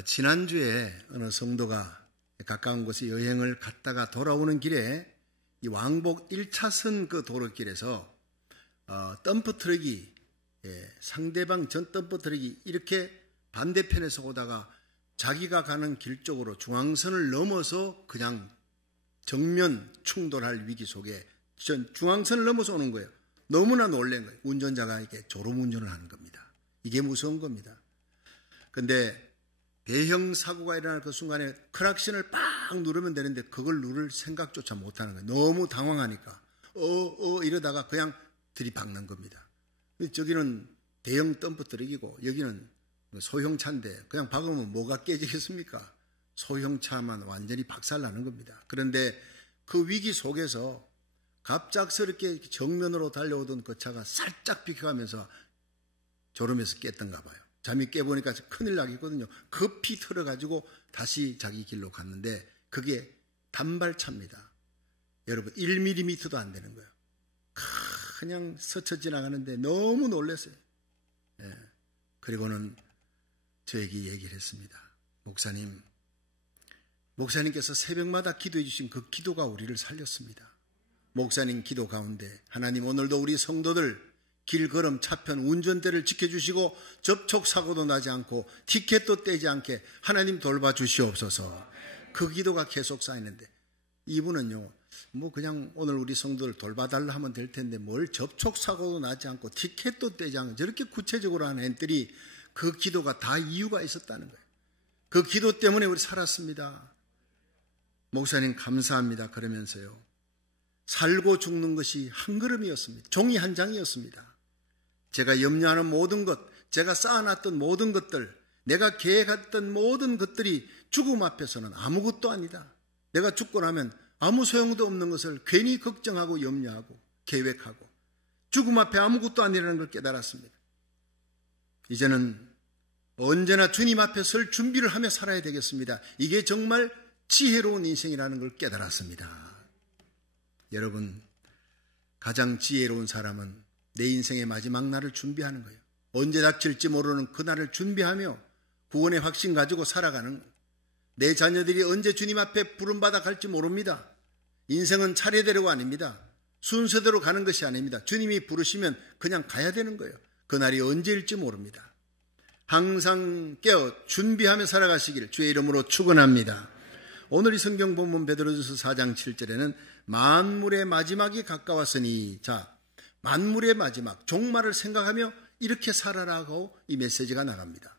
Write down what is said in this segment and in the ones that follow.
지난주에 어느 성도가 가까운 곳에 여행을 갔다가 돌아오는 길에 이 왕복 1차선 그 도로길에서 덤프 트럭이 상대방 전 덤프 트럭이 이렇게 반대편에서 오다가 자기가 가는 길 쪽으로 중앙선을 넘어서 그냥 정면 충돌할 위기 속에 중앙선을 넘어서 오는 거예요. 너무나 놀란 거예요. 운전자가 이렇게 졸음운전을 하는 겁니다. 이게 무서운 겁니다. 그런데 대형 사고가 일어날 그 순간에 크락션을 빡 누르면 되는데 그걸 누를 생각조차 못하는 거예요. 너무 당황하니까 이러다가 그냥 들이박는 겁니다. 저기는 대형 덤프 트럭이고 여기는 소형차인데 그냥 박으면 뭐가 깨지겠습니까? 소형차만 완전히 박살나는 겁니다. 그런데 그 위기 속에서 갑작스럽게 정면으로 달려오던 그 차가 살짝 비켜가면서 졸음에서 깼던가 봐요. 잠이 깨보니까 큰일 나겠거든요. 급히 털어가지고 다시 자기 길로 갔는데 그게 단발차입니다. 여러분 1mm도 안 되는 거예요. 그냥 스쳐 지나가는데 너무 놀랐어요. 그리고는 저에게 얘기를 했습니다. 목사님께서 새벽마다 기도해 주신 그 기도가 우리를 살렸습니다. 목사님 기도 가운데 하나님 오늘도 우리 성도들 길걸음 차편 운전대를 지켜주시고 접촉사고도 나지 않고 티켓도 떼지 않게 하나님 돌봐주시옵소서. 그 기도가 계속 쌓이는데 이분은요 그냥 오늘 우리 성도들 돌봐달라 하면 될 텐데 뭘 접촉사고도 나지 않고 티켓도 떼지 않고 저렇게 구체적으로 하는 애들이 그 기도가 다 이유가 있었다는 거예요. 그 기도 때문에 우리 살았습니다. 목사님 감사합니다. 그러면서요 살고 죽는 것이 한 걸음이었습니다. 종이 한 장이었습니다. 제가 염려하는 모든 것, 제가 쌓아놨던 모든 것들, 내가 계획했던 모든 것들이 죽음 앞에서는 아무것도 아니다. 내가 죽고 나면 아무 소용도 없는 것을 괜히 걱정하고 염려하고 계획하고 죽음 앞에 아무것도 아니라는 걸 깨달았습니다. 이제는 언제나 주님 앞에 설 준비를 하며 살아야 되겠습니다. 이게 정말 지혜로운 인생이라는 걸 깨달았습니다. 여러분, 가장 지혜로운 사람은 내 인생의 마지막 날을 준비하는 거예요. 언제 닥칠지 모르는 그날을 준비하며 구원의 확신 가지고 살아가는 거예요. 내 자녀들이 언제 주님 앞에 부름받아 갈지 모릅니다. 인생은 차례대로가 아닙니다. 순서대로 가는 것이 아닙니다. 주님이 부르시면 그냥 가야 되는 거예요. 그날이 언제일지 모릅니다. 항상 깨어 준비하며 살아가시기를 주의 이름으로 축원합니다. 오늘 이 성경 본문 베드로전서 4장 7절에는 만물의 마지막이 가까웠으니 만물의 마지막 종말을 생각하며 이렇게 살아라고 이 메시지가 나갑니다.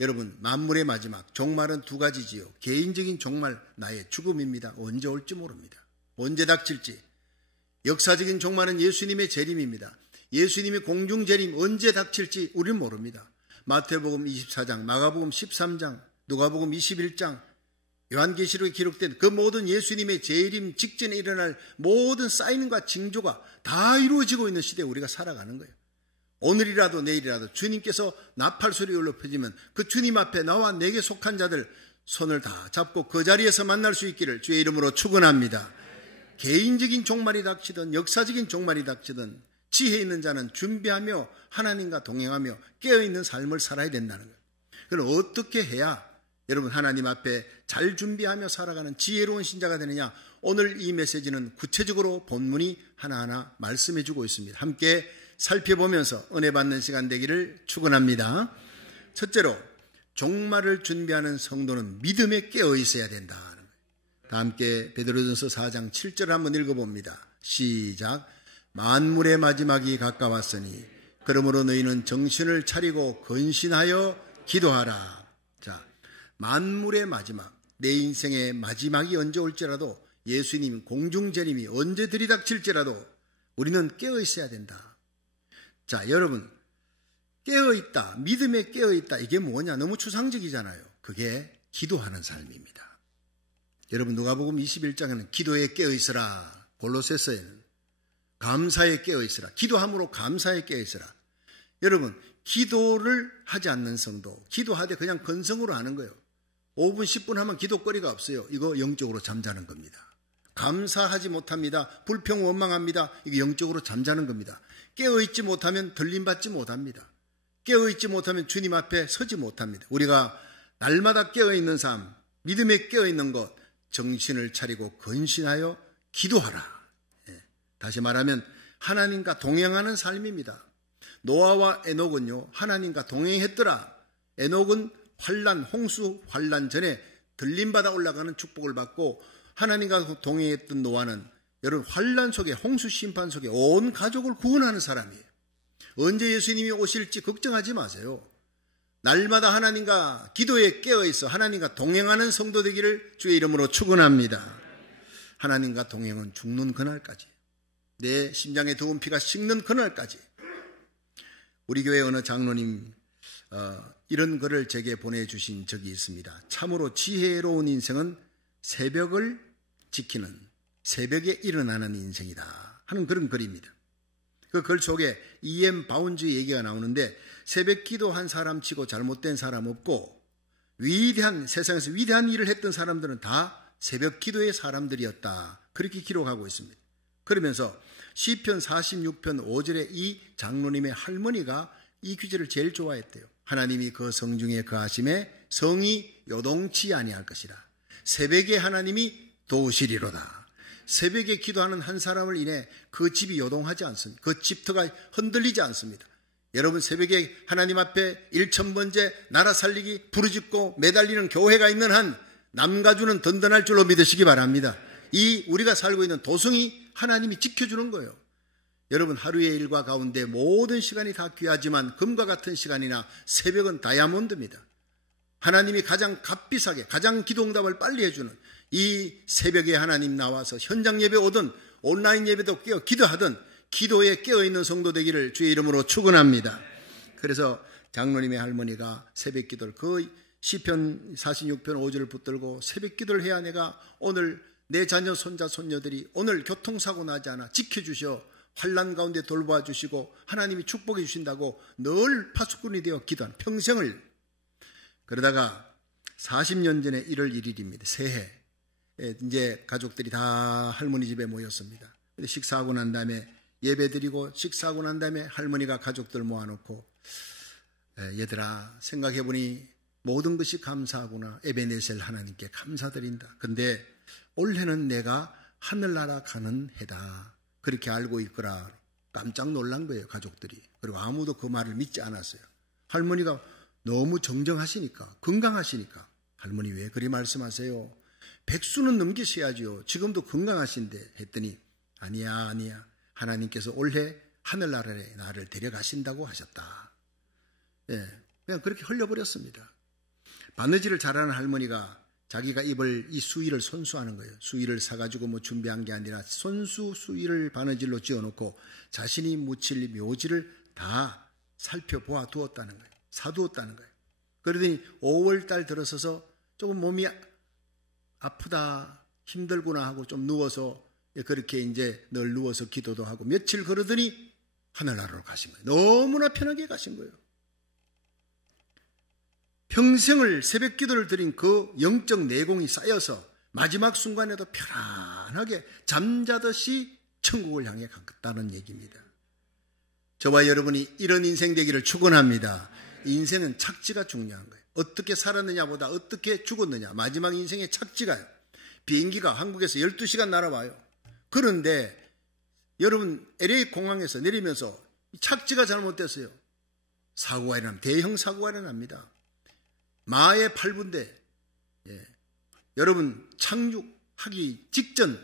여러분 만물의 마지막 종말은 두 가지지요. 개인적인 종말 나의 죽음입니다. 언제 올지 모릅니다. 언제 닥칠지. 역사적인 종말은 예수님의 재림입니다. 예수님의 공중 재림 언제 닥칠지 우리는 모릅니다. 마태복음 24장, 마가복음 13장, 누가복음 21장, 요한계시록에 기록된 그 모든 예수님의 재림 직전에 일어날 모든 사인과 징조가 다 이루어지고 있는 시대에 우리가 살아가는 거예요. 오늘이라도 내일이라도 주님께서 나팔소리 울려 퍼지면 그 주님 앞에 나와 내게 속한 자들 손을 다 잡고 그 자리에서 만날 수 있기를 주의 이름으로 축원합니다. 개인적인 종말이 닥치든 역사적인 종말이 닥치든 지혜 있는 자는 준비하며 하나님과 동행하며 깨어있는 삶을 살아야 된다는 거예요. 그럼 어떻게 해야 여러분 하나님 앞에 잘 준비하며 살아가는 지혜로운 신자가 되느냐? 오늘 이 메시지는 구체적으로 본문이 하나하나 말씀해 주고 있습니다. 함께 살펴보면서 은혜 받는 시간 되기를 축원합니다. 첫째로 종말을 준비하는 성도는 믿음에 깨어 있어야 된다. 다 함께 베드로전서 4장 7절 한번 읽어봅니다. 시작. 만물의 마지막이 가까웠으니 그러므로 너희는 정신을 차리고 근신하여 기도하라. 만물의 마지막, 내 인생의 마지막이 언제 올지라도 예수님 공중재림이 언제 들이닥칠지라도 우리는 깨어 있어야 된다. 여러분 깨어있다, 믿음에 깨어있다 이게 뭐냐? 너무 추상적이잖아요. 그게 기도하는 삶입니다. 여러분 누가복음 21장에는 기도에 깨어있으라, 골로새서에는 감사에 깨어있으라, 기도함으로 감사에 깨어있으라. 여러분 기도를 하지 않는 성도, 기도하되 그냥 건성으로 하는 거예요. 5분 10분 하면 기도거리가 없어요. 이거 영적으로 잠자는 겁니다. 감사하지 못합니다. 불평 원망합니다. 이게 영적으로 잠자는 겁니다. 깨어있지 못하면 들림받지 못합니다. 깨어있지 못하면 주님 앞에 서지 못합니다. 우리가 날마다 깨어있는 삶, 믿음에 깨어있는 것, 정신을 차리고 근신하여 기도하라. 다시 말하면 하나님과 동행하는 삶입니다. 노아와 에녹은요, 하나님과 동행했더라. 에녹은 환란, 홍수 환란 전에 들림받아 올라가는 축복을 받고, 하나님과 동행했던 노아는 여러분 환란 속에, 홍수 심판 속에 온 가족을 구원하는 사람이에요. 언제 예수님이 오실지 걱정하지 마세요. 날마다 하나님과 기도에 깨어있어 하나님과 동행하는 성도 되기를 주의 이름으로 축원합니다. 하나님과 동행은 죽는 그날까지, 내 심장에 두은 피가 식는 그날까지. 우리 교회 어느 장로님 이런 글을 제게 보내주신 적이 있습니다. 참으로 지혜로운 인생은 새벽을 지키는, 새벽에 일어나는 인생이다 하는 그런 글입니다. 그 글 속에 E.M. 바운즈의 얘기가 나오는데, 새벽 기도한 사람 치고 잘못된 사람 없고, 세상에서 위대한 일을 했던 사람들은 다 새벽 기도의 사람들이었다, 그렇게 기록하고 있습니다. 그러면서 시편 46편 5절에 이 장로님의 할머니가 이 구절을 제일 좋아했대요. 하나님이 그 성중에 거하심에 성이 요동치 아니할 것이라. 새벽에 하나님이 도우시리로다. 새벽에 기도하는 한 사람을 인해 그 집이 요동하지 않습니다. 그 집터가 흔들리지 않습니다. 여러분, 새벽에 하나님 앞에 1000번째 나라 살리기 부르짖고 매달리는 교회가 있는 한 남가주는 든든할 줄로 믿으시기 바랍니다. 이 우리가 살고 있는 도성이 하나님이 지켜주는 거예요. 여러분, 하루의 일과 가운데 모든 시간이 다 귀하지만 금과 같은 시간이나 새벽은 다이아몬드입니다. 하나님이 가장 값비싸게, 가장 기도응답을 빨리 해주는 이 새벽에 하나님 나와서 현장 예배 오든 온라인 예배도 깨어 기도하든 기도에 깨어있는 성도 되기를 주의 이름으로 축원합니다. 그래서 장로님의 할머니가 새벽 기도를, 그 시편 46편 5절을 붙들고 새벽 기도를 해야 내가 오늘 내 자녀 손자 손녀들이 오늘 교통사고 나지 않아 지켜주셔 환난 가운데 돌봐 주시고 하나님이 축복해 주신다고 늘 파수꾼이 되어 기도한 평생을. 그러다가 40년 전에 1월 1일입니다. 새해 이제 가족들이 다 할머니 집에 모였습니다. 근데 식사하고 난 다음에 예배드리고 식사하고 난 다음에 할머니가 가족들 모아놓고, 얘들아 생각해보니 모든 것이 감사하구나. 에베네셀 하나님께 감사드린다. 근데 올해는 내가 하늘나라 가는 해다, 그렇게 알고 있거라. 깜짝 놀란 거예요, 가족들이. 그리고 아무도 그 말을 믿지 않았어요. 할머니가 너무 정정하시니까, 건강하시니까. 할머니 왜 그리 말씀하세요? 백수는 넘기셔야죠. 지금도 건강하신데 했더니 아니야. 하나님께서 올해 하늘나라에 나를 데려가신다고 하셨다. 그냥 그렇게 흘려버렸습니다. 바느질을 잘하는 할머니가 자기가 입을 이 수의를 손수하는 거예요. 수의를 사가지고 뭐 준비한 게 아니라 손수 수의를 바느질로 지어놓고 자신이 묻힐 묘지를 다 살펴보아 두었다는 거예요. 사두었다는 거예요. 그러더니 5월달 들어서서 조금 몸이 아프다, 힘들구나 하고 좀 누워서, 그렇게 이제 늘 누워서 기도도 하고 며칠 그러더니 하늘나라로 가신 거예요. 너무나 편하게 가신 거예요. 평생을 새벽 기도를 드린 그 영적 내공이 쌓여서 마지막 순간에도 편안하게 잠자듯이 천국을 향해 갔다는 얘기입니다. 저와 여러분이 이런 인생 되기를 축원합니다. 인생은 착지가 중요한 거예요. 어떻게 살았느냐보다 어떻게 죽었느냐. 마지막 인생의 착지가요. 비행기가 한국에서 12시간 날아와요. 그런데 여러분, LA 공항에서 내리면서 착지가 잘못됐어요. 사고가 일어납니다. 대형 사고가 일어납니다. 마의 8분대, 여러분 착륙하기 직전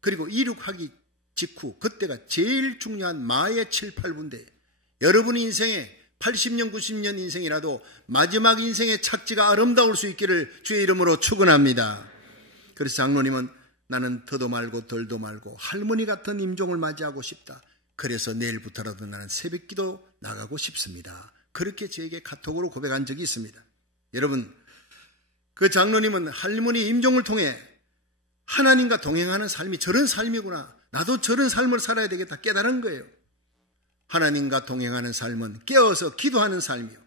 그리고 이륙하기 직후, 그때가 제일 중요한 마의 7, 8분대. 여러분의 인생에 80년, 90년 인생이라도 마지막 인생의 착지가 아름다울 수 있기를 주의 이름으로 축원합니다. 그래서 장로님은 나는 더도 말고 덜도 말고 할머니 같은 임종을 맞이하고 싶다. 그래서 내일부터라도 나는 새벽기도 나가고 싶습니다. 그렇게 저에게 카톡으로 고백한 적이 있습니다. 여러분, 그 장로님은 할머니 임종을 통해 하나님과 동행하는 삶이 저런 삶이구나, 나도 저런 삶을 살아야 되겠다 깨달은 거예요. 하나님과 동행하는 삶은 깨어서 기도하는 삶이요,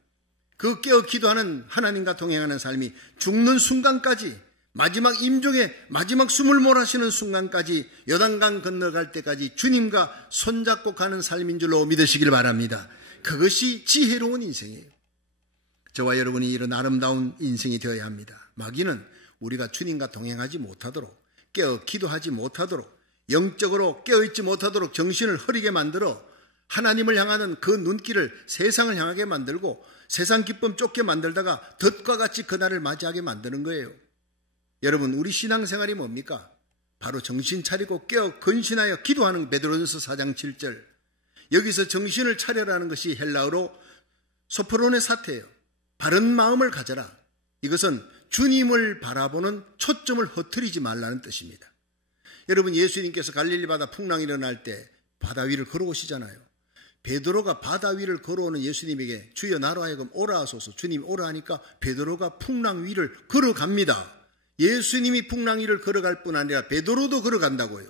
그 깨어 기도하는 하나님과 동행하는 삶이 죽는 순간까지, 마지막 임종의 마지막 숨을 몰아쉬는 순간까지, 요단강 건너갈 때까지 주님과 손잡고 가는 삶인 줄로 믿으시길 바랍니다. 그것이 지혜로운 인생이에요. 저와 여러분이 이런 아름다운 인생이 되어야 합니다. 마귀는 우리가 주님과 동행하지 못하도록, 깨어 기도하지 못하도록, 영적으로 깨어있지 못하도록 정신을 흐리게 만들어 하나님을 향하는 그 눈길을 세상을 향하게 만들고 세상 기쁨 쫓게 만들다가 덫과 같이 그날을 맞이하게 만드는 거예요. 여러분, 우리 신앙생활이 뭡니까? 바로 정신 차리고 깨어 근신하여 기도하는 베드로전서 4장 7절. 여기서 정신을 차려라는 것이 헬라어로 소프로네 사태예요. 바른 마음을 가져라. 이것은 주님을 바라보는 초점을 흐트리지 말라는 뜻입니다. 여러분, 예수님께서 갈릴리 바다 풍랑이 일어날 때 바다 위를 걸어오시잖아요. 베드로가 바다 위를 걸어오는 예수님에게 주여 나로 하여금 오라 하소서, 주님 오라 하니까 베드로가 풍랑 위를 걸어갑니다. 예수님이 풍랑 위를 걸어갈 뿐 아니라 베드로도 걸어간다고요.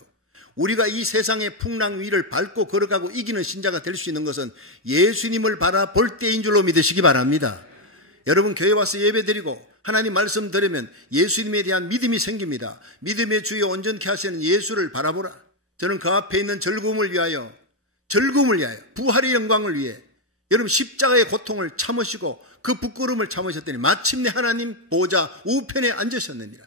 우리가 이 세상의 풍랑 위를 밟고 걸어가고 이기는 신자가 될 수 있는 것은 예수님을 바라볼 때인 줄로 믿으시기 바랍니다. 여러분, 교회 와서 예배드리고 하나님 말씀 들으면 예수님에 대한 믿음이 생깁니다. 믿음의 주에 온전케 하시는 예수를 바라보라. 저는 그 앞에 있는 즐거움을 위하여, 부활의 영광을 위해 여러분 십자가의 고통을 참으시고 그 부끄러움을 참으셨더니 마침내 하나님 보좌 우편에 앉으셨느니라.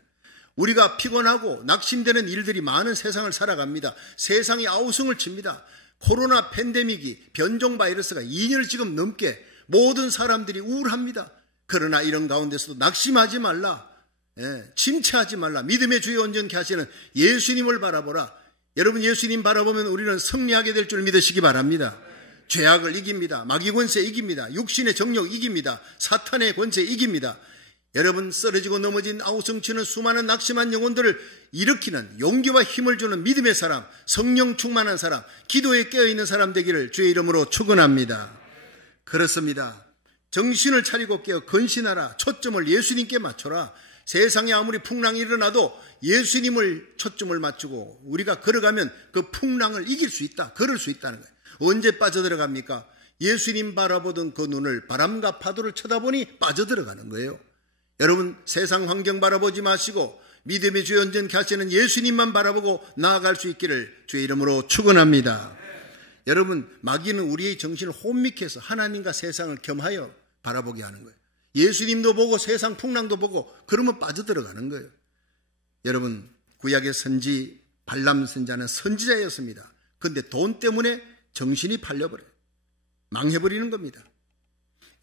우리가 피곤하고 낙심되는 일들이 많은 세상을 살아갑니다. 세상이 아우성을 칩니다. 코로나 팬데믹이, 변종 바이러스가 2년을 지금 넘게 모든 사람들이 우울합니다. 그러나 이런 가운데서도 낙심하지 말라, 침체하지 말라. 믿음의 주에 온전케 하시는 예수님을 바라보라. 여러분, 예수님 바라보면 우리는 승리하게 될 줄 믿으시기 바랍니다. 죄악을 이깁니다. 마귀 권세 이깁니다. 육신의 정욕 이깁니다. 사탄의 권세 이깁니다. 여러분, 쓰러지고 넘어진 아우성치는 수많은 낙심한 영혼들을 일으키는 용기와 힘을 주는 믿음의 사람, 성령 충만한 사람, 기도에 깨어있는 사람 되기를 주의 이름으로 축원합니다. 그렇습니다. 정신을 차리고 깨어 근신하라. 초점을 예수님께 맞춰라. 세상에 아무리 풍랑이 일어나도 예수님을 초점을 맞추고 우리가 걸어가면 그 풍랑을 이길 수 있다, 걸을 수 있다는 거예요. 언제 빠져들어갑니까? 예수님 바라보던 그 눈을 바람과 파도를 쳐다보니 빠져들어가는 거예요. 여러분, 세상 환경 바라보지 마시고 믿음의 주에 온전케 하시는 예수님만 바라보고 나아갈 수 있기를 주의 이름으로 축원합니다. 여러분, 마귀는 우리의 정신을 혼미케 해서 하나님과 세상을 겸하여 바라보게 하는 거예요. 예수님도 보고 세상 풍랑도 보고 그러면 빠져들어가는 거예요. 여러분, 구약의 선지 발람 선지자는 선지자였습니다. 그런데 돈 때문에 정신이 팔려버려요. 망해버리는 겁니다.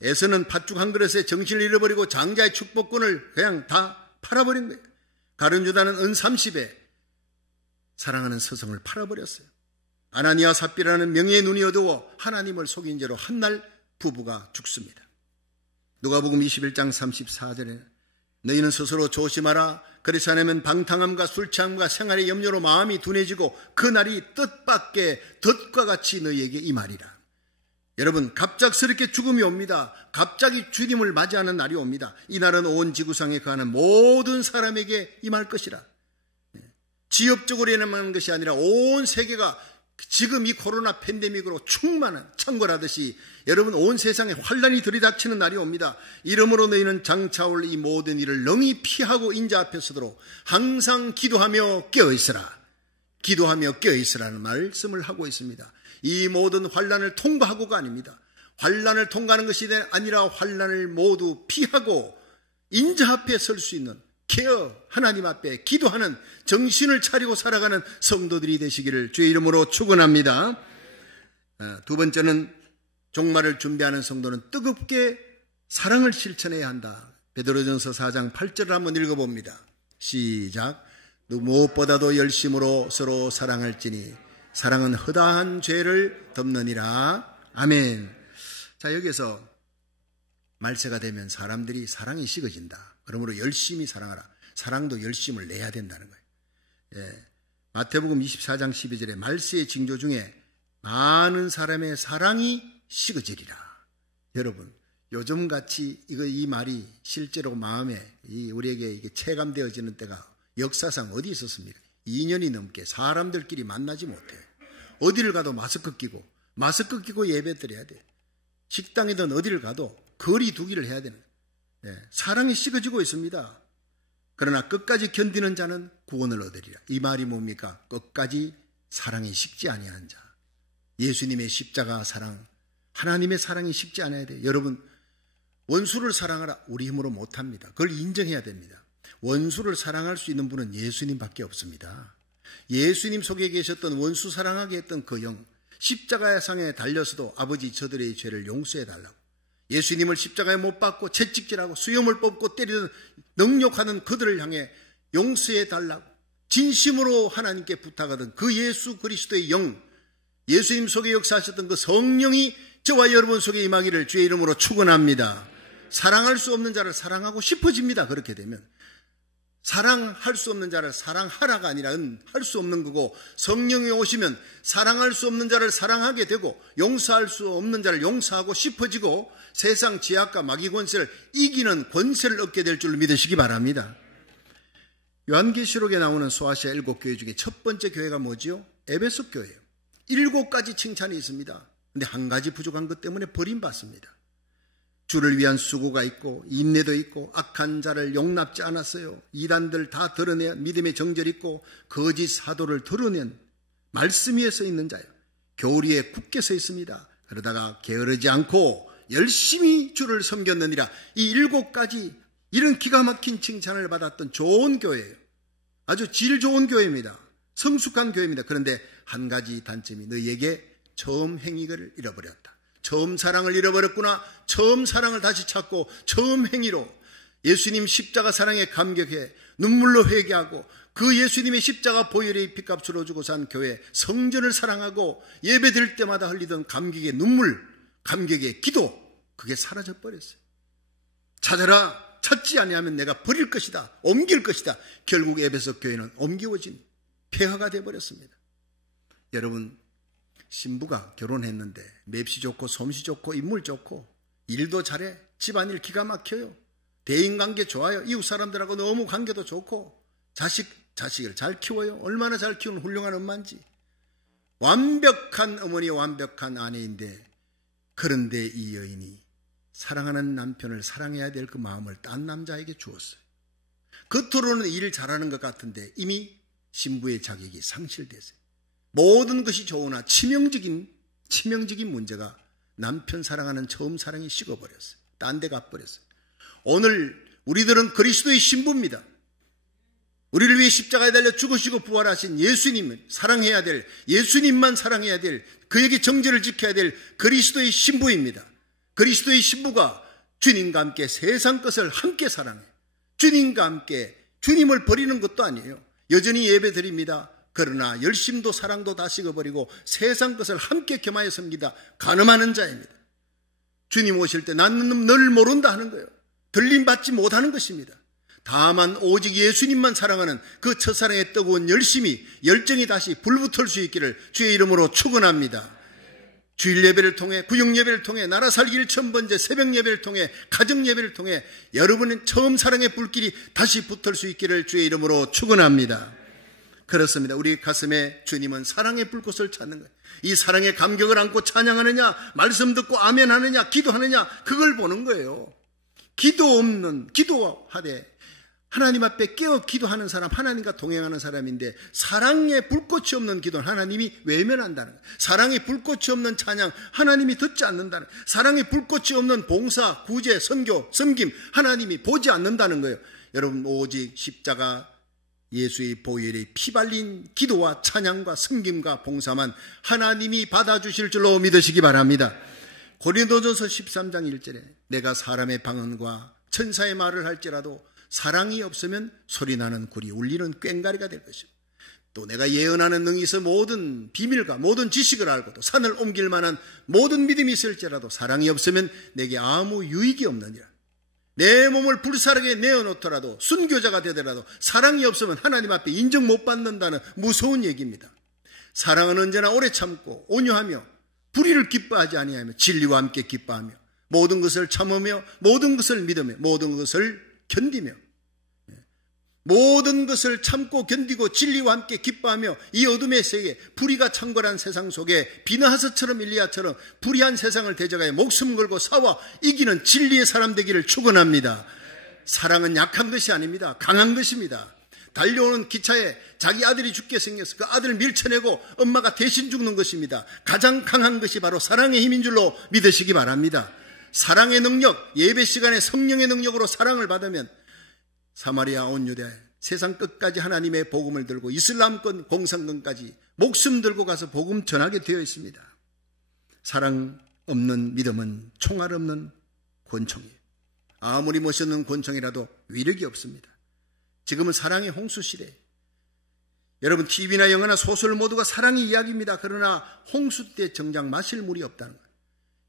에서는 팥죽 한 그릇에 정신을 잃어버리고 장자의 축복권을 그냥 다 팔아버린 거예요. 가룟유다는 은 30에 사랑하는 스승을 팔아버렸어요. 아나니아 삽비라는 명예의 눈이 어두워 하나님을 속인 죄로 한날 부부가 죽습니다. 누가복음 21장 34절에 너희는 스스로 조심하라. 그렇지 않으면 방탕함과 술취함과 생활의 염려로 마음이 둔해지고 그 날이 뜻밖의 덫과 같이 너희에게 임하리라. 여러분, 갑작스럽게 죽음이 옵니다. 갑자기 주님을 맞이하는 날이 옵니다. 이 날은 온 지구상에 거하는 모든 사람에게 임할 것이라. 지역적으로 일어나는 것이 아니라 온 세계가 지금 이 코로나 팬데믹으로 충만한 천걸하듯이 여러분 온 세상에 환란이 들이닥치는 날이 옵니다. 이러므로 너희는 장차올 이 모든 일을 능히 피하고 인자 앞에 서도록 항상 기도하며 깨어있으라. 기도하며 깨어있으라는 말씀을 하고 있습니다. 이 모든 환란을 통과하고가 아닙니다. 환란을 통과하는 것이 아니라 환란을 모두 피하고 인자 앞에 설 수 있는 깨어 하나님 앞에 기도하는 정신을 차리고 살아가는 성도들이 되시기를 주의 이름으로 축원합니다. 두 번째는 종말을 준비하는 성도는 뜨겁게 사랑을 실천해야 한다. 베드로전서 4장 8절을 한번 읽어봅니다. 시작. 무엇보다도 열심으로 서로 사랑할지니 사랑은 허다한 죄를 덮느니라. 아멘. 자, 여기서 말세가 되면 사람들이 사랑이 식어진다. 그러므로 열심히 사랑하라. 사랑도 열심을 내야 된다는 거예요. 마태복음 24장 12절에 말세의 징조 중에 많은 사람의 사랑이 식어지리라. 여러분, 요즘같이 이 말이 실제로 마음에 우리에게 이게 체감되어지는 때가 역사상 어디 있었습니까? 2년이 넘게 사람들끼리 만나지 못해. 어디를 가도 마스크 끼고 예배 드려야 돼. 식당이든 어디를 가도 거리 두기를 해야 되는 거예요. 사랑이 식어지고 있습니다. 그러나 끝까지 견디는 자는 구원을 얻으리라. 이 말이 뭡니까? 끝까지 사랑이 식지 아니하는 자. 예수님의 십자가 사랑, 하나님의 사랑이 식지 않아야 돼요. 여러분, 원수를 사랑하라. 우리 힘으로 못합니다. 그걸 인정해야 됩니다. 원수를 사랑할 수 있는 분은 예수님밖에 없습니다. 예수님 속에 계셨던 원수 사랑하게 했던 그 영, 십자가의 상에 달려서도 아버지 저들의 죄를 용서해 달라고, 예수님을 십자가에 못 박고 채찍질하고 수염을 뽑고 때리는 능욕하는 그들을 향해 용서해 달라고 진심으로 하나님께 부탁하던 그 예수 그리스도의 영, 예수님 속에 역사하셨던 그 성령이 저와 여러분 속에 임하기를 주의 이름으로 축원합니다. 사랑할 수 없는 자를 사랑하고 싶어집니다. 그렇게 되면 사랑할 수 없는 자를 사랑하라가 아니라 할 수 없는 거고, 성령이 오시면 사랑할 수 없는 자를 사랑하게 되고 용서할 수 없는 자를 용서하고 싶어지고 세상 죄악과 마귀 권세를 이기는 권세를 얻게 될 줄 믿으시기 바랍니다. 요한계시록에 나오는 소아시아 7교회 중에 첫 번째 교회가 뭐지요? 에베소 교회예요. 7가지 칭찬이 있습니다. 근데 한 가지 부족한 것 때문에 버림받습니다. 주를 위한 수고가 있고 인내도 있고 악한 자를 용납지 않았어요. 이단들 다 드러내 믿음의 정절이 있고 거짓 사도를 드러낸 말씀 위에 서 있는 자예요. 교리 위에 굳게 서 있습니다. 그러다가 게으르지 않고 열심히 주를 섬겼느니라. 이 7가지 이런 기가 막힌 칭찬을 받았던 좋은 교회예요. 아주 질 좋은 교회입니다. 성숙한 교회입니다. 그런데 한 가지 단점이 너희에게 처음 행위를 잃어버렸다. 처음 사랑을 잃어버렸구나. 처음 사랑을 다시 찾고 처음 행위로 예수님 십자가 사랑에 감격해 눈물로 회개하고 그 예수님의 십자가 보혈의 피값으로 주고 산 교회 성전을 사랑하고 예배 드릴 때마다 흘리던 감격의 눈물, 감격의 기도, 그게 사라져버렸어요. 찾아라. 찾지 아니하면 내가 버릴 것이다. 옮길 것이다. 결국 에베소 교회는 옮겨진 폐허가 되어버렸습니다. 여러분, 신부가 결혼했는데 맵시 좋고 솜씨 좋고 인물 좋고 일도 잘해, 집안일 기가 막혀요, 대인관계 좋아요, 이웃 사람들하고 너무 관계도 좋고 자식을 잘 키워요. 얼마나 잘 키우는 훌륭한 엄마인지. 완벽한 어머니, 완벽한 아내인데, 그런데 이 여인이 사랑하는 남편을 사랑해야 될 그 마음을 딴 남자에게 주었어요. 겉으로는 일을 잘하는 것 같은데 이미 신부의 자격이 상실됐어요. 모든 것이 좋으나 치명적인 문제가 남편 사랑하는 처음 사랑이 식어버렸어요. 딴 데 가버렸어요. 오늘 우리들은 그리스도의 신부입니다. 우리를 위해 십자가에 달려 죽으시고 부활하신 예수님을 사랑해야 될, 예수님만 사랑해야 될, 그에게 정죄를 지켜야 될 그리스도의 신부입니다. 그리스도의 신부가 주님과 함께 세상 것을 함께 사랑해요. 주님과 함께 주님을 버리는 것도 아니에요. 여전히 예배 드립니다. 그러나 열심도 사랑도 다 식어버리고 세상 것을 함께 겸하여 섬기다 간음하는 자입니다. 주님 오실 때 나는 널 모른다 하는 거예요. 들림받지 못하는 것입니다. 다만 오직 예수님만 사랑하는 그 첫사랑의 뜨거운 열정이 다시 불붙을 수 있기를 주의 이름으로 축원합니다. 주일 예배를 통해, 구역 예배를 통해, 나라 살기를 천번째 새벽 예배를 통해, 가정 예배를 통해 여러분은 처음 사랑의 불길이 다시 붙을 수 있기를 주의 이름으로 축원합니다. 그렇습니다. 우리 가슴에 주님은 사랑의 불꽃을 찾는 거예요. 이 사랑의 감격을 안고 찬양하느냐, 말씀 듣고 아멘 하느냐, 기도하느냐, 그걸 보는 거예요. 기도하되 하나님 앞에 깨어 기도하는 사람, 하나님과 동행하는 사람인데, 사랑의 불꽃이 없는 기도는 하나님이 외면한다는 거예요. 사랑의 불꽃이 없는 찬양, 하나님이 듣지 않는다는 거예요. 사랑의 불꽃이 없는 봉사, 구제, 선교, 섬김, 하나님이 보지 않는다는 거예요. 여러분, 오직 십자가 예수의 보혈의 피 발린 기도와 찬양과 섬김과 봉사만 하나님이 받아주실 줄로 믿으시기 바랍니다. 고린도전서 13장 1절에 내가 사람의 방언과 천사의 말을 할지라도 사랑이 없으면 소리나는 굴이 울리는 꽹과리가 될 것이고, 또 내가 예언하는 능이 있어 모든 비밀과 모든 지식을 알고도 산을 옮길 만한 모든 믿음이 있을지라도 사랑이 없으면 내게 아무 유익이 없느니라. 내 몸을 불사르게 내어놓더라도, 순교자가 되더라도 사랑이 없으면 하나님 앞에 인정 못 받는다는 무서운 얘기입니다. 사랑은 언제나 오래 참고 온유하며 불의를 기뻐하지 아니하며 진리와 함께 기뻐하며 모든 것을 참으며 모든 것을 믿으며 모든 것을 견디며, 모든 것을 참고 견디고 진리와 함께 기뻐하며 이 어둠의 세계, 불의가 창궐한 세상 속에 비나하스처럼 일리야처럼 불의한 세상을 대적하여 목숨 걸고 싸워 이기는 진리의 사람 되기를 축원합니다. 사랑은 약한 것이 아닙니다. 강한 것입니다. 달려오는 기차에 자기 아들이 죽게 생겨서 그 아들을 밀쳐내고 엄마가 대신 죽는 것입니다. 가장 강한 것이 바로 사랑의 힘인 줄로 믿으시기 바랍니다. 사랑의 능력, 예배 시간에 성령의 능력으로 사랑을 받으면 사마리아 온 유대 세상 끝까지 하나님의 복음을 들고 이슬람권 공산권까지 목숨 들고 가서 복음 전하게 되어 있습니다. 사랑 없는 믿음은 총알 없는 권총이에요. 아무리 멋있는 권총이라도 위력이 없습니다. 지금은 사랑의 홍수 시대. 여러분, TV나 영화나 소설 모두가 사랑의 이야기입니다. 그러나 홍수 때 정작 마실 물이 없다는 거예요.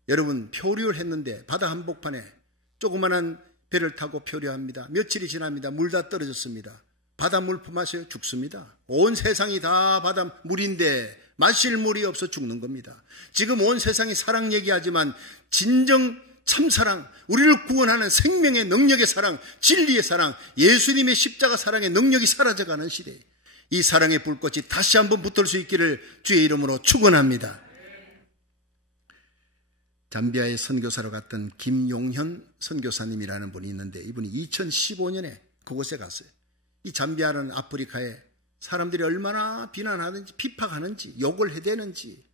여러분, 표류를 했는데 바다 한복판에 조그만한 배를 타고 표류합니다. 며칠이 지납니다. 물 다 떨어졌습니다. 바닷물 마셔 죽습니다. 온 세상이 다 바닷물인데 마실 물이 없어 죽는 겁니다. 지금 온 세상이 사랑 얘기하지만 진정 참사랑, 우리를 구원하는 생명의 능력의 사랑, 진리의 사랑, 예수님의 십자가 사랑의 능력이 사라져가는 시대에 이 사랑의 불꽃이 다시 한번 붙을 수 있기를 주의 이름으로 축원합니다. 잠비아에 선교사로 갔던 김용현 선교사님이라는 분이 있는데 이분이 2015년에 그곳에 갔어요. 이 잠비아라는 아프리카에 사람들이 얼마나 비난하는지, 핍박하는지, 욕을 해대는지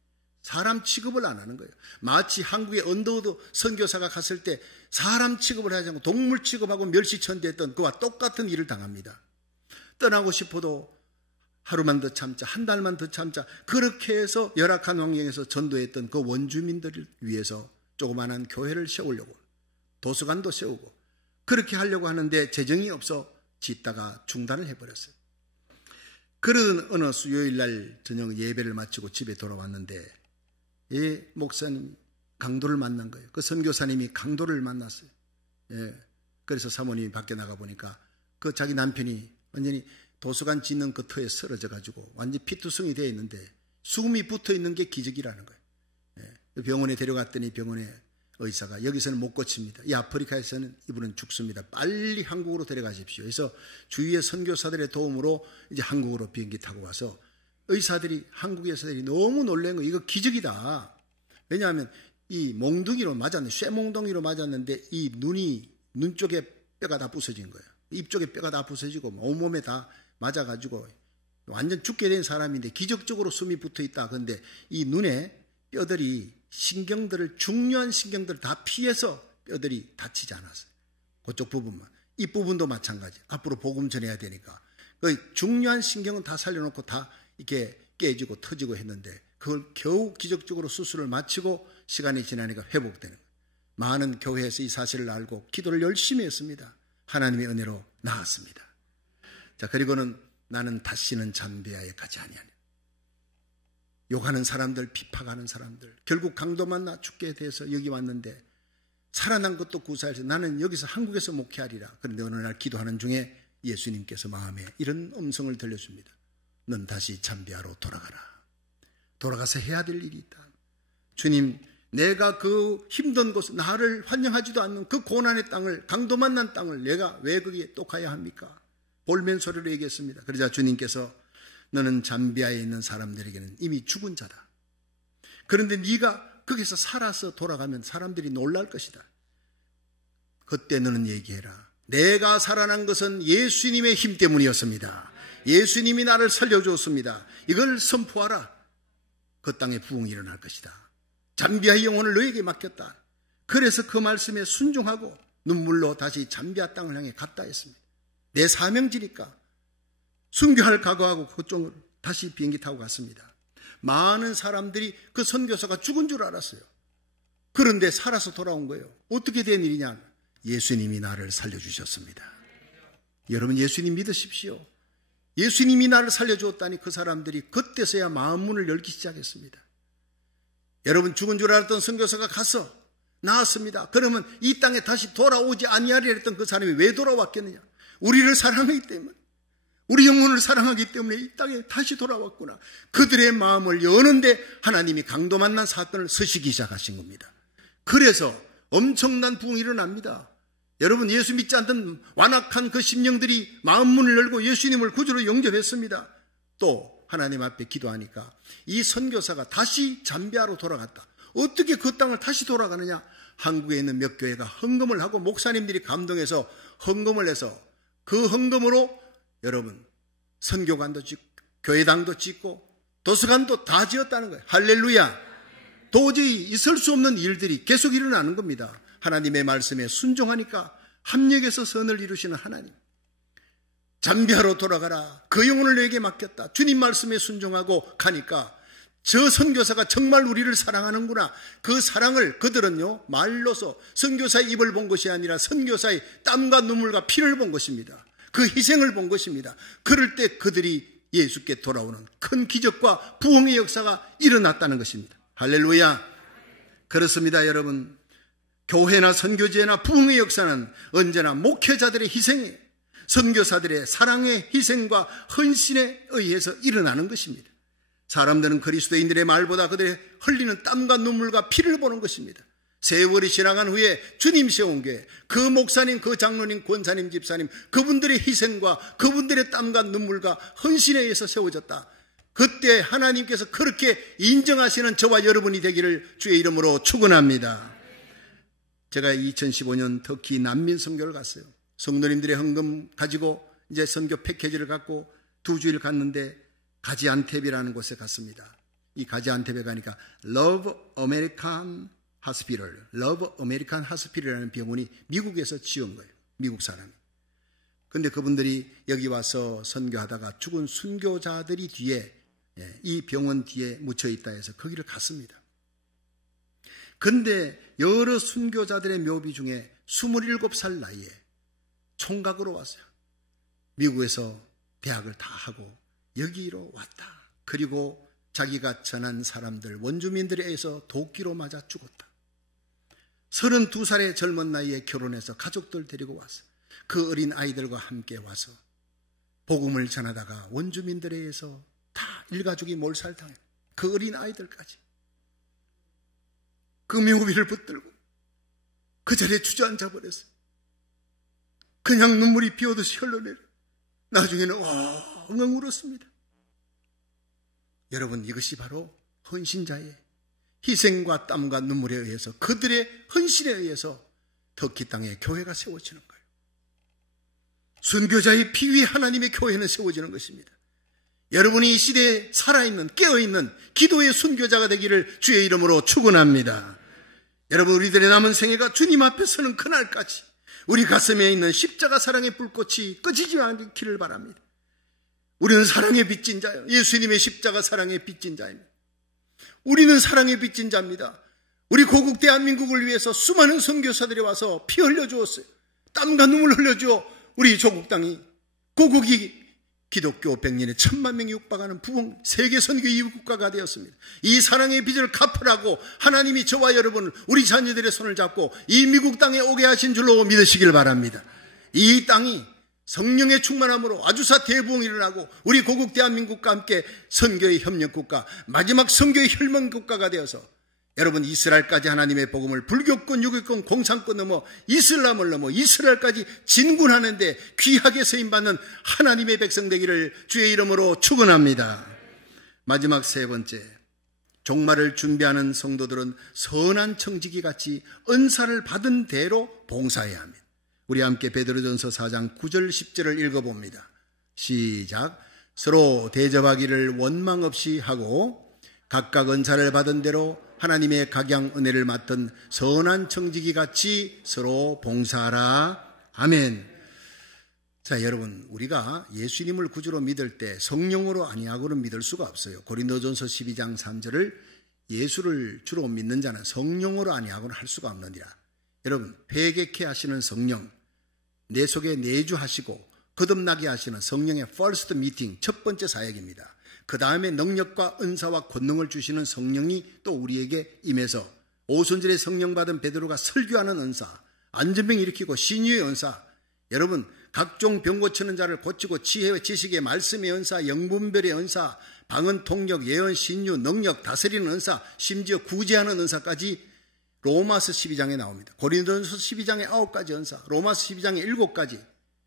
사람 취급을 안 하는 거예요. 마치 한국의 언더우드 선교사가 갔을 때 사람 취급을 하지 않고 동물 취급하고 멸시천대했던 그와 똑같은 일을 당합니다. 떠나고 싶어도 하루만 더 참자, 한 달만 더 참자, 그렇게 해서 열악한 환경에서 전도했던 그 원주민들을 위해서 조그마한 교회를 세우려고, 도서관도 세우고 그렇게 하려고 하는데 재정이 없어 짓다가 중단을 해버렸어요. 그러던 어느 수요일날 저녁 예배를 마치고 집에 돌아왔는데 이 목사님 강도를 만난 거예요. 그 선교사님이 강도를 만났어요. 그래서 사모님이 밖에 나가 보니까 그 자기 남편이 완전히 도서관 짓는 그 터에 쓰러져 가지고 완전히 피투성이 되어 있는데 숨이 붙어 있는 게 기적이라는 거예요. 병원에 데려갔더니 병원에 의사가 여기서는 못 고칩니다. 이 아프리카에서는 이분은 죽습니다. 빨리 한국으로 데려가십시오. 그래서 주위의 선교사들의 도움으로 이제 한국으로 비행기 타고 와서 의사들이, 한국 의사들이 너무 놀란 거예요. 이거 기적이다. 왜냐하면 이 몽둥이로 맞았는데, 쇠몽둥이로 맞았는데 이 눈 쪽에 뼈가 다 부서진 거예요. 입 쪽에 뼈가 다 부서지고 온몸에 다 맞아가지고 완전 죽게 된 사람인데 기적적으로 숨이 붙어 있다. 그런데 이 눈에 뼈들이 중요한 신경들을 다 피해서 뼈들이 다치지 않았어요. 그쪽 부분만. 이 부분도 마찬가지. 앞으로 복음 전해야 되니까. 그 중요한 신경은 다 살려놓고 다 이렇게 깨지고 터지고 했는데 그걸 겨우 기적적으로 수술을 마치고 시간이 지나니까 회복되는 거예요. 많은 교회에서 이 사실을 알고 기도를 열심히 했습니다. 하나님의 은혜로 나았습니다. 자, 그리고는 나는 다시는 잠비아에 가지 아니하니. 욕하는 사람들, 비판하는 사람들, 결국 강도 만나 죽게 돼서 여기 왔는데 살아난 것도 구사해서 나는 여기서 한국에서 목회하리라. 그런데 어느 날 기도하는 중에 예수님께서 마음에 이런 음성을 들려줍니다. 넌 다시 잠비아로 돌아가라. 돌아가서 해야 될 일이 있다. 주님, 내가 그 힘든 곳, 나를 환영하지도 않는 그 고난의 땅을, 강도 만난 땅을 내가 왜 거기에 또 가야 합니까? 볼멘 소리로 얘기했습니다. 그러자 주님께서 너는 잠비아에 있는 사람들에게는 이미 죽은 자다. 그런데 네가 거기서 살아서 돌아가면 사람들이 놀랄 것이다. 그때 너는 얘기해라. 내가 살아난 것은 예수님의 힘 때문이었습니다. 예수님이 나를 살려주었습니다. 이걸 선포하라. 그 땅에 부흥이 일어날 것이다. 잠비아의 영혼을 너에게 맡겼다. 그래서 그 말씀에 순종하고 눈물로 다시 잠비아 땅을 향해 갔다 했습니다. 내 사명지니까 순교할 각오하고 그쪽으로 다시 비행기 타고 갔습니다. 많은 사람들이 그 선교사가 죽은 줄 알았어요. 그런데 살아서 돌아온 거예요. 어떻게 된 일이냐? 예수님이 나를 살려주셨습니다. 여러분, 예수님 믿으십시오. 예수님이 나를 살려주었다니 그 사람들이 그때서야 마음문을 열기 시작했습니다. 여러분, 죽은 줄 알았던 선교사가 가서 나았습니다. 그러면 이 땅에 다시 돌아오지 아니하리라 했던 그 사람이 왜 돌아왔겠느냐? 우리를 사랑하기 때문에, 우리 영혼을 사랑하기 때문에 이 땅에 다시 돌아왔구나. 그들의 마음을 여는데 하나님이 강도 만난 사건을 쓰시기 시작하신 겁니다. 그래서 엄청난 부흥이 일어납니다. 여러분, 예수 믿지 않던 완악한 그 심령들이 마음문을 열고 예수님을 구주로 영접했습니다. 또 하나님 앞에 기도하니까 이 선교사가 다시 잠비아로 돌아갔다. 어떻게 그 땅을 다시 돌아가느냐? 한국에 있는 몇 교회가 헌금을 하고 목사님들이 감동해서 헌금을 해서 그 헌금으로 여러분, 선교관도 짓고 교회당도 짓고 도서관도 다 지었다는 거예요. 할렐루야. 도저히 있을 수 없는 일들이 계속 일어나는 겁니다. 하나님의 말씀에 순종하니까 합력해서 선을 이루시는 하나님. 잠비하러 돌아가라. 그 영혼을 내게 맡겼다. 주님 말씀에 순종하고 가니까 저 선교사가 정말 우리를 사랑하는구나. 그 사랑을 그들은요, 말로서 선교사의 입을 본 것이 아니라 선교사의 땀과 눈물과 피를 본 것입니다. 그 희생을 본 것입니다. 그럴 때 그들이 예수께 돌아오는 큰 기적과 부흥의 역사가 일어났다는 것입니다. 할렐루야. 그렇습니다, 여러분. 교회나 선교지회나 부흥의 역사는 언제나 목회자들의 희생에, 선교사들의 사랑의 희생과 헌신에 의해서 일어나는 것입니다. 사람들은 그리스도인들의 말보다 그들의 흘리는 땀과 눈물과 피를 보는 것입니다. 세월이 지나간 후에 주님 세운 교회, 그 목사님, 그 장로님, 권사님, 집사님, 그분들의 희생과 그분들의 땀과 눈물과 헌신에 의해서 세워졌다. 그때 하나님께서 그렇게 인정하시는 저와 여러분이 되기를 주의 이름으로 축원합니다. 제가 2015년 터키 난민 선교를 갔어요. 성도님들의 헌금 가지고 이제 선교 패키지를 갖고 2주일 갔는데 가지안텝이라는 곳에 갔습니다. 이 가지안텝에 가니까 Love American Hospital이라는 병원이 미국에서 지은 거예요. 미국 사람이. 근데 그분들이 여기 와서 선교하다가 죽은 순교자들이 뒤에, 이 병원 뒤에 묻혀 있다 해서 거기를 갔습니다. 근데 여러 순교자들의 묘비 중에 27살 나이에 총각으로 왔어요. 미국에서 대학을 다 하고 여기로 왔다. 그리고 자기가 전한 사람들, 원주민들에 의해서 도끼로 맞아 죽었다. 32살의 젊은 나이에 결혼해서 가족들 데리고 왔어. 그 어린 아이들과 함께 와서 복음을 전하다가 원주민들에 의해서 다 일가족이 몰살당해. 그 어린 아이들까지. 그 묘비를 붙들고 그 자리에 주저앉아 버렸어. 그냥 눈물이 비 오듯이 흘러내려. 나중에는 엉엉 울었습니다. 여러분, 이것이 바로 헌신자의 희생과 땀과 눈물에 의해서, 그들의 헌신에 의해서 터키 땅에 교회가 세워지는 거예요. 순교자의 피 위에 하나님의 교회는 세워지는 것입니다. 여러분이 이 시대에 살아있는, 깨어있는 기도의 순교자가 되기를 주의 이름으로 축원합니다. 여러분, 우리들의 남은 생애가 주님 앞에 서는 그날까지 우리 가슴에 있는 십자가 사랑의 불꽃이 꺼지지 않기를 바랍니다. 우리는 사랑의 빚진 자예요. 예수님의 십자가 사랑의 빚진 자입니다. 우리는 사랑의 빚진 자입니다. 우리 고국 대한민국을 위해서 수많은 선교사들이 와서 피 흘려주었어요. 땀과 눈물 흘려주어 우리 조국 땅이, 고국이 기독교 100년에 1000만 명이 육박하는 부흥 세계 선교 이국가가 되었습니다. 이 사랑의 빚을 갚으라고 하나님이 저와 여러분, 우리 자녀들의 손을 잡고 이 미국 땅에 오게 하신 줄로 믿으시길 바랍니다. 이 땅이 성령의 충만함으로 아주사 대부흥이 일어나고 우리 고국 대한민국과 함께 선교의 협력국가, 마지막 선교의 혈망국가가 되어서 여러분, 이스라엘까지 하나님의 복음을 불교권, 유교권, 공산권 넘어 이슬람을 넘어 이스라엘까지 진군하는데 귀하게 쓰임받는 하나님의 백성 되기를 주의 이름으로 축원합니다. 마지막 세 번째, 종말을 준비하는 성도들은 선한 청지기 같이 은사를 받은 대로 봉사해야 합니다. 우리 함께 베드로전서 4장 9절 10절을 읽어봅니다. 시작. 서로 대접하기를 원망 없이 하고 각각 은사를 받은 대로 하나님의 각양 은혜를 맡은 선한 청지기 같이 서로 봉사하라. 아멘. 자, 여러분, 우리가 예수님을 구주로 믿을 때 성령으로 아니하고는 믿을 수가 없어요. 고린도전서 12장 3절을 예수를 주로 믿는 자는 성령으로 아니하고는 할 수가 없느니라. 여러분, 회개케 하시는 성령, 내 속에 내주하시고 거듭나게 하시는 성령의 first meeting, 첫 번째 사역입니다. 그 다음에 능력과 은사와 권능을 주시는 성령이 또 우리에게 임해서 오순절에 성령 받은 베드로가 설교하는 은사, 안전병 일으키고 신유의 은사, 여러분 각종 병 고치는 자를 고치고 지혜와 지식의 말씀의 은사, 영분별의 은사, 방언 통역, 예언, 신유, 능력, 다스리는 은사, 심지어 구제하는 은사까지 로마서 12장에 나옵니다. 고린도전서 12장에 9가지 은사, 로마서 12장에 7가지,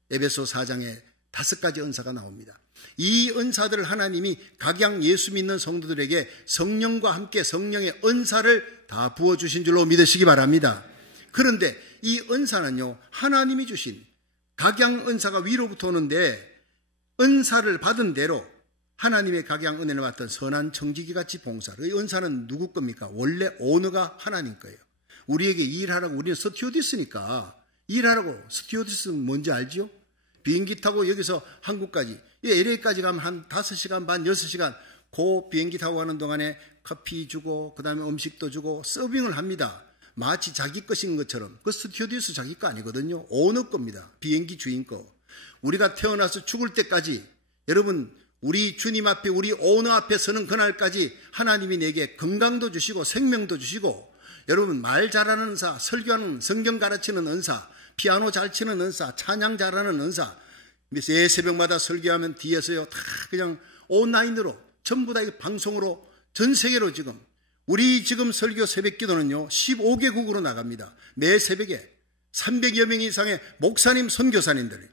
에베소 4장에 5가지 은사가 나옵니다. 이 은사들을 하나님이 각양 예수 믿는 성도들에게 성령과 함께 성령의 은사를 다 부어주신 줄로 믿으시기 바랍니다. 그런데 이 은사는요, 하나님이 주신 각양 은사가 위로부터 오는데 은사를 받은 대로 하나님의 각양 은혜를 받던 선한 청지기같이 봉사를, 이 은사는 누구 겁니까? 원래 오너가 하나님 거예요. 우리에게 일하라고. 우리는 스튜어디스니까 일하라고. 스튜어디스는 뭔지 알지요? 비행기 타고 여기서 한국까지, LA까지 가면 한 5시간 반, 6시간 그 비행기 타고 가는 동안에 커피 주고 그 다음에 음식도 주고 서빙을 합니다. 마치 자기 것인 것처럼. 그 스튜어디스 자기 거 아니거든요. 오너 겁니다. 비행기 주인 거. 우리가 태어나서 죽을 때까지, 여러분, 우리 주님 앞에, 우리 오너 앞에 서는 그날까지 하나님이 내게 건강도 주시고 생명도 주시고, 여러분, 말 잘하는 은사, 설교하는, 성경 가르치는 은사, 피아노 잘 치는 은사, 찬양 잘하는 은사, 매 새벽마다 설교하면 뒤에서요 다 그냥 온라인으로 전부 다 방송으로 전 세계로 우리 지금 설교 새벽 기도는요 15개국으로 나갑니다. 매 새벽에 300여 명 이상의 목사님, 선교사님들,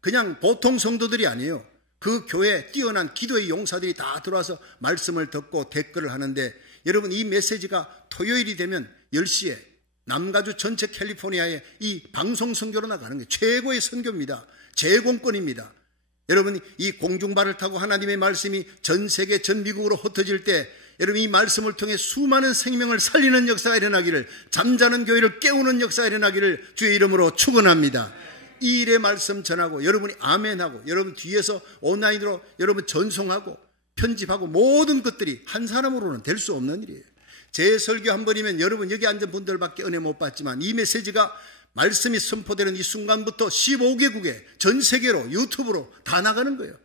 그냥 보통 성도들이 아니에요. 그 교회에 뛰어난 기도의 용사들이 다 들어와서 말씀을 듣고 댓글을 하는데, 여러분, 이 메시지가 토요일이 되면 10시에 남가주 전체 캘리포니아에 이 방송 선교로 나가는 게 최고의 선교입니다. 제공권입니다. 여러분, 이 공중발을 타고 하나님의 말씀이 전 세계, 전 미국으로 흩어질 때, 여러분, 이 말씀을 통해 수많은 생명을 살리는 역사가 일어나기를, 잠자는 교회를 깨우는 역사가 일어나기를 주의 이름으로 축원합니다. 이 일의 말씀 전하고, 여러분이 아멘하고, 여러분 뒤에서 온라인으로 여러분 전송하고 편집하고, 모든 것들이 한 사람으로는 될 수 없는 일이에요. 제 설교 한 번이면 여러분 여기 앉은 분들밖에 은혜 못 받지만, 이 메시지가 말씀이 선포되는 이 순간부터 15개국에 전 세계로 유튜브로 다 나가는 거예요.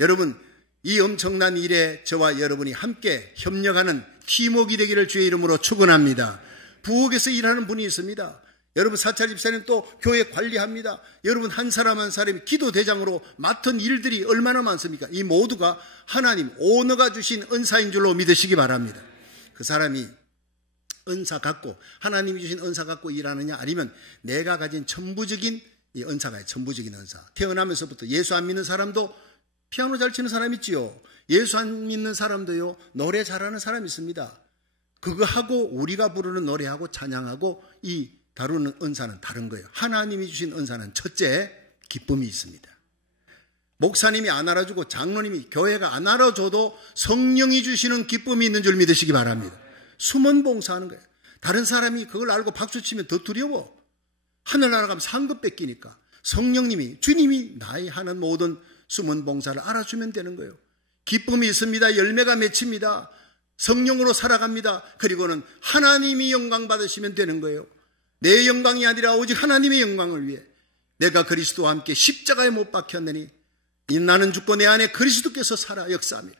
여러분, 이 엄청난 일에 저와 여러분이 함께 협력하는 팀워크가 되기를 주의 이름으로 축원합니다. 부엌에서 일하는 분이 있습니다. 여러분, 사찰 집사님 또 교회 관리합니다. 여러분, 한 사람 한 사람이 기도대장으로 맡은 일들이 얼마나 많습니까? 이 모두가 하나님, 오너가 주신 은사인 줄로 믿으시기 바랍니다. 그 사람이 은사 갖고, 하나님이 주신 은사 갖고 일하느냐, 아니면 내가 가진 천부적인 이 은사가, 천부적인 은사. 태어나면서부터 예수 안 믿는 사람도 피아노 잘 치는 사람 있지요. 예수 안 믿는 사람도요 노래 잘하는 사람 있습니다. 그거 하고 우리가 부르는 노래하고 찬양하고 이 다루는 은사는 다른 거예요. 하나님이 주신 은사는 첫째, 기쁨이 있습니다. 목사님이 안 알아주고 장로님이, 교회가 안 알아줘도 성령이 주시는 기쁨이 있는 줄 믿으시기 바랍니다. 숨은 봉사하는 거예요. 다른 사람이 그걸 알고 박수치면 더 두려워. 하늘나라 가면 상급 뺏기니까 성령님이, 주님이 나의 하는 모든 숨은 봉사를 알아주면 되는 거예요. 기쁨이 있습니다. 열매가 맺힙니다. 성령으로 살아갑니다. 그리고는 하나님이 영광 받으시면 되는 거예요. 내 영광이 아니라 오직 하나님의 영광을 위해 내가 그리스도와 함께 십자가에 못 박혔느니 나는 죽고 내 안에 그리스도께서 살아 역사하며,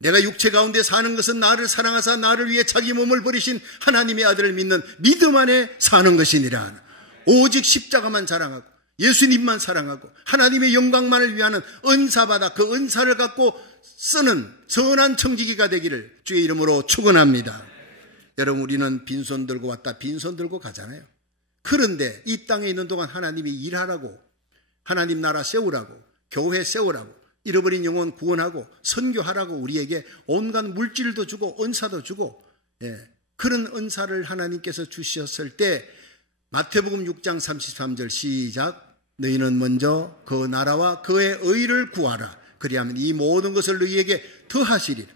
내가 육체 가운데 사는 것은 나를 사랑하사 나를 위해 자기 몸을 버리신 하나님의 아들을 믿는 믿음 안에 사는 것이니라. 오직 십자가만 자랑하고 예수님만 사랑하고 하나님의 영광만을 위하는 은사받아 그 은사를 갖고 쓰는 선한 청지기가 되기를 주의 이름으로 축원합니다. 여러분, 우리는 빈손 들고 왔다 빈손 들고 가잖아요. 그런데 이 땅에 있는 동안 하나님이 일하라고, 하나님 나라 세우라고, 교회 세우라고, 잃어버린 영혼 구원하고 선교하라고 우리에게 온갖 물질도 주고 은사도 주고, 그런 은사를 하나님께서 주셨을 때 마태복음 6장 33절 시작. 너희는 먼저 그 나라와 그의 의를 구하라. 그리하면 이 모든 것을 너희에게 더하시리라.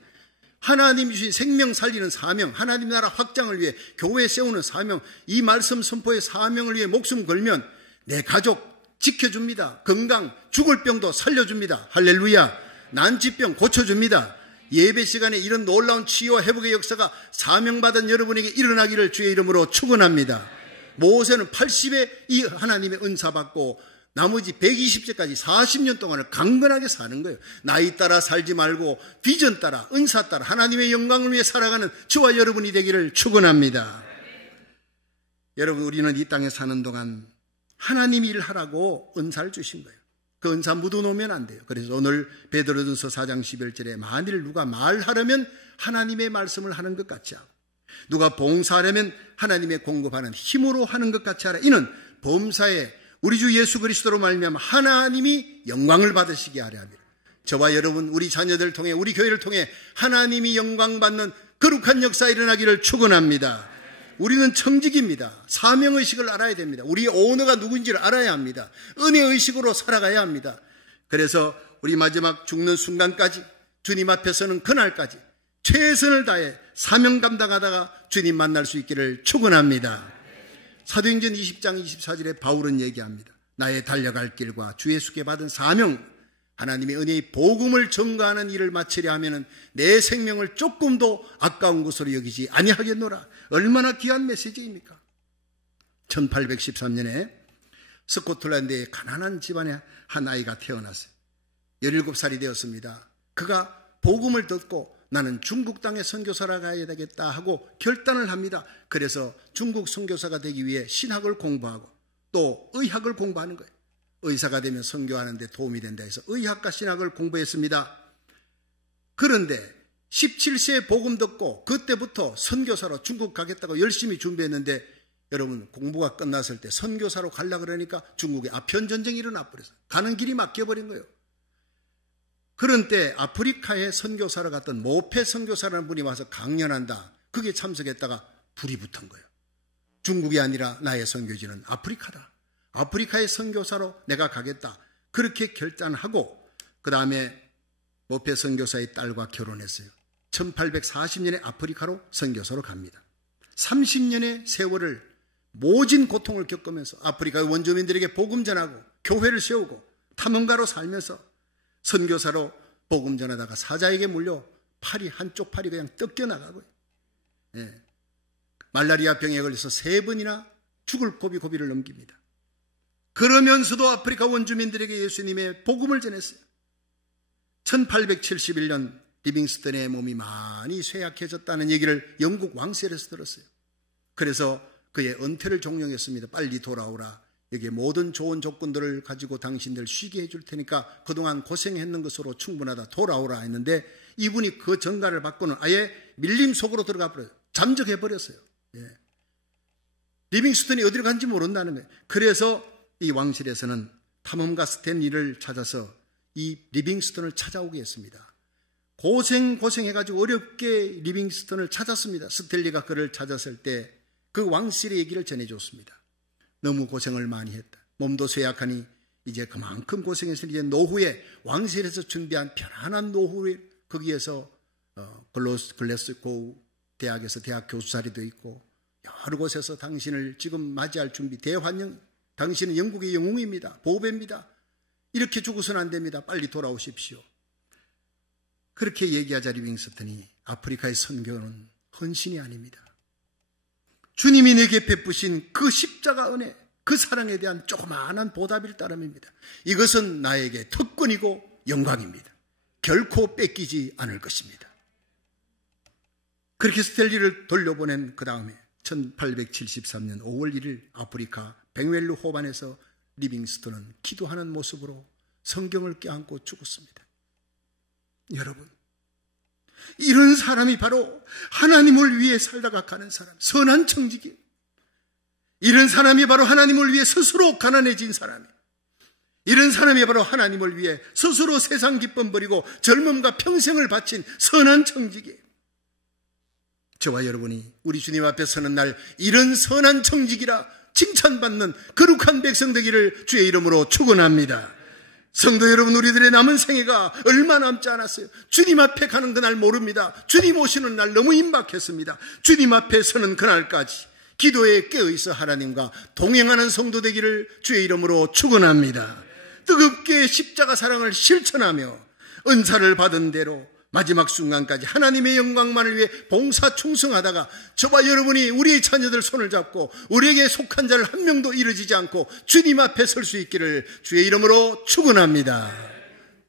하나님 주신 생명 살리는 사명, 하나님 나라 확장을 위해 교회 세우는 사명, 이 말씀 선포의 사명을 위해 목숨 걸면 내 가족 지켜줍니다. 건강, 죽을 병도 살려줍니다. 할렐루야. 난치병 고쳐줍니다. 예배 시간에 이런 놀라운 치유와 회복의 역사가 사명받은 여러분에게 일어나기를 주의 이름으로 축원합니다. 모세는 80에 이 하나님의 은사 받고 나머지 120세까지 40년 동안을 강건하게 사는 거예요. 나이 따라 살지 말고 비전 따라, 은사 따라 하나님의 영광을 위해 살아가는 저와 여러분이 되기를 축원합니다. 여러분, 우리는 이 땅에 사는 동안 하나님이 일하라고 은사를 주신 거예요. 그 은사 묻어놓으면 안 돼요. 그래서 오늘 베드로전서 4장 11절에 만일 누가 말하려면 하나님의 말씀을 하는 것 같이 하고, 누가 봉사하려면 하나님의 공급하는 힘으로 하는 것 같이 하라. 이는 범사에 우리 주 예수 그리스도로 말미암아 하나님이 영광을 받으시게 하려 합니다. 저와 여러분, 우리 자녀들을 통해, 우리 교회를 통해 하나님이 영광받는 거룩한 역사 일어나기를 축원합니다. 우리는 청직입니다. 사명의식을 알아야 됩니다. 우리의 오너가 누구인지를 알아야 합니다. 은혜의식으로 살아가야 합니다. 그래서 우리 마지막 죽는 순간까지, 주님 앞에 서는 그날까지 최선을 다해 사명 감당하다가 주님 만날 수 있기를 축원합니다. 사도행전 20장 24절에 바울은 얘기합니다. 나의 달려갈 길과 주 예수께 받은 사명, 하나님의 은혜의 복음을 전가하는 일을 마치려 하면은 내 생명을 조금도 아까운 것으로 여기지 아니하겠노라. 얼마나 귀한 메시지입니까? 1813년에 스코틀랜드의 가난한 집안에 한 아이가 태어났어요. 17살이 되었습니다. 그가 복음을 듣고 나는 중국 땅에 선교사라 가야 되겠다 하고 결단을 합니다. 그래서 중국 선교사가 되기 위해 신학을 공부하고 또 의학을 공부하는 거예요. 의사가 되면 선교하는 데 도움이 된다 해서 의학과 신학을 공부했습니다. 그런데 17세에 복음 듣고 그때부터 선교사로 중국 가겠다고 열심히 준비했는데 여러분, 공부가 끝났을 때 선교사로 가려고 그러니까 중국에 아편전쟁이 일어나 버렸어요. 가는 길이 막혀버린 거예요. 그런 때 아프리카에 선교사로 갔던 모페 선교사라는 분이 와서 강연한다. 그게 참석했다가 불이 붙은 거예요. 중국이 아니라 나의 선교지는 아프리카다. 아프리카의 선교사로 내가 가겠다. 그렇게 결단하고 그 다음에 모페 선교사의 딸과 결혼했어요. 1840년에 아프리카로 선교사로 갑니다. 30년의 세월을 모진 고통을 겪으면서 아프리카의 원주민들에게 복음 전하고 교회를 세우고 탐험가로 살면서 선교사로 복음 전하다가 사자에게 물려 한쪽 팔이 그냥 뜯겨나가고요. 예. 말라리아 병에 걸려서 3번이나 죽을 고비를 넘깁니다. 그러면서도 아프리카 원주민들에게 예수님의 복음을 전했어요. 1871년 리빙스턴의 몸이 많이 쇠약해졌다는 얘기를 영국 왕실에서 들었어요. 그래서 그의 은퇴를 종용했습니다. 빨리 돌아오라. 여기에 모든 좋은 조건들을 가지고 당신들 쉬게 해줄 테니까 그동안 고생했는 것으로 충분하다. 돌아오라 했는데 이분이 그 전가를 받고는 아예 밀림 속으로 들어가 버려요. 잠적해버렸어요. 예. 리빙스턴이 어디로 간지 모른다는 거예요. 그래서 이 왕실에서는 탐험가 스탠리를 찾아서 이 리빙스턴을 찾아오게 했습니다. 고생해가지고 어렵게 리빙스턴을 찾았습니다. 스탠리가 그를 찾았을 때 그 왕실의 얘기를 전해줬습니다. 너무 고생을 많이 했다. 몸도 쇠약하니 이제 그만큼 고생해서 이제 노후에 왕실에서 준비한 편안한 노후에 거기에서 글래스고 대학에서 대학 교수 자리도 있고 여러 곳에서 당신을 지금 맞이할 준비 대환영, 당신은 영국의 영웅입니다. 보배입니다. 이렇게 죽어서는 안 됩니다. 빨리 돌아오십시오. 그렇게 얘기하자 리빙스턴이 아프리카의 선교는 헌신이 아닙니다. 주님이 내게 베푸신 그 십자가 은혜, 그 사랑에 대한 조그마한 보답일 따름입니다. 이것은 나에게 특권이고 영광입니다. 결코 뺏기지 않을 것입니다. 그렇게 스탠리를 돌려보낸 그 다음에 1873년 5월 1일 아프리카 뱅웰루 호반에서 리빙스턴은 기도하는 모습으로 성경을 껴안고 죽었습니다. 여러분, 이런 사람이 바로 하나님을 위해 살다가 가는 사람, 선한 청지기. 이런 사람이 바로 하나님을 위해 스스로 가난해진 사람이에요. 이런 사람이 바로 하나님을 위해 스스로 세상 기쁨 버리고 젊음과 평생을 바친 선한 청지기예요. 저와 여러분이 우리 주님 앞에 서는 날 이런 선한 청지기라 칭찬받는 거룩한 백성 되기를 주의 이름으로 축원합니다. 성도 여러분, 우리들의 남은 생애가 얼마 남지 않았어요. 주님 앞에 가는 그날 모릅니다. 주님 오시는 날 너무 임박했습니다. 주님 앞에 서는 그날까지 기도에 깨어있어 하나님과 동행하는 성도 되기를 주의 이름으로 축원합니다. 뜨겁게 십자가 사랑을 실천하며 은사를 받은 대로 마지막 순간까지 하나님의 영광만을 위해 봉사 충성하다가 저와 여러분이 우리의 자녀들 손을 잡고 우리에게 속한 자를 한 명도 잃어지지 않고 주님 앞에 설 수 있기를 주의 이름으로 축원합니다.